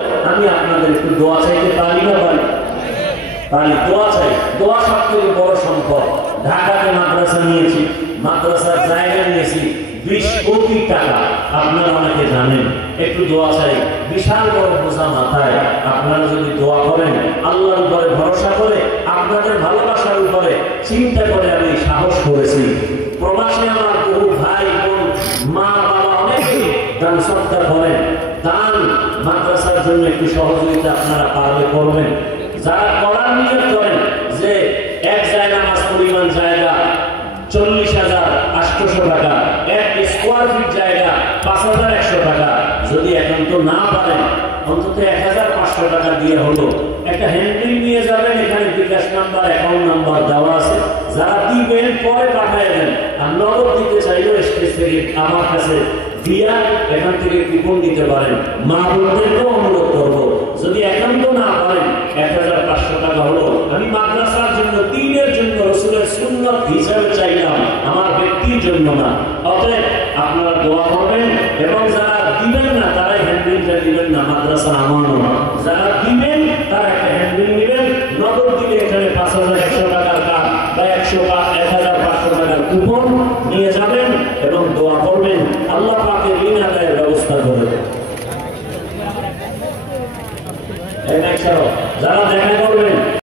আমি আপনাদের একটু দোয়া চাইতে পারি না পারি দোয়া চাই। দোয়া সবথেকে বড় সম্পদ। ঢাকাতে মাদ্রাসা নিয়েছি, মাদ্রাসার জায়গা নিয়েছি 20 কোটি টাকা, আপনারা অনেকে জানেন। একটু দোয়া চাই। বিশাল বড় বোঝা মাথায়, আপনারা যদি দোয়া করেন, আল্লাহর উপরে ভরসা করে, আপনাদের ভালোবাসার উপরে চিন্তা করে আমি সাহস করেছি। প্রবাসে আমার বহু ভাই বোন, মা বাবা অনেকেই দান সৎকার করেন। দান মাদ্রাসার জন্য একটু সহযোগিতা আপনারা পারলে করবেন। যারা করার নিয়ত করেন যে এক জায়গা নামাজ পরিমাণ জায়গা 40,800 টাকা, 1 স্কোয়ার ফিট জায়গা 5,100 টাকা, যদি একান্ত না পারেন অন্তত 1,500 টাকা দিয়ে হলো একটা হ্যান্ডবিল নিয়ে যাবেন। এখানে বিকাশ নাম্বার, অ্যাকাউন্ট নাম্বার দেওয়া আছে। যারা দিবেন পরে পাঠিয়ে দেন, আর নগদ দিতে চাইলেও স্টেজ থেকে আমার কাছে দিয়া এখান থেকে কুপন দিতে পারেন। মা বোনদেরকেও অনুরোধ করবো, যদি একান্ত না পারেন 1,500 টাকা হলো আমি মাদ্রাসার জন্য, দিনের জন্য, রাসূলের সুন্নাত হিসাবে চাইলাম, আমার ব্যক্তির জন্য না। অতএব আপনারা দোয়া করবেন, এবং যারা দিবেন না তারাই হ্যান্ডবিলটা দিবেন না, মাদ্রাসা আমানো না। যারা দিবেন তারা একটা হ্যান্ডবিল নেবেন, নগদ দিলে এখানে 5,100 টাকার কার্ড বা 1,500 টাকার কুপন নিয়ে যাবেন এবং দোয়া করবেন। আল্লাহ পাকের ঋণ আদায়ের ব্যবস্থা করে দেন। যারা দেখা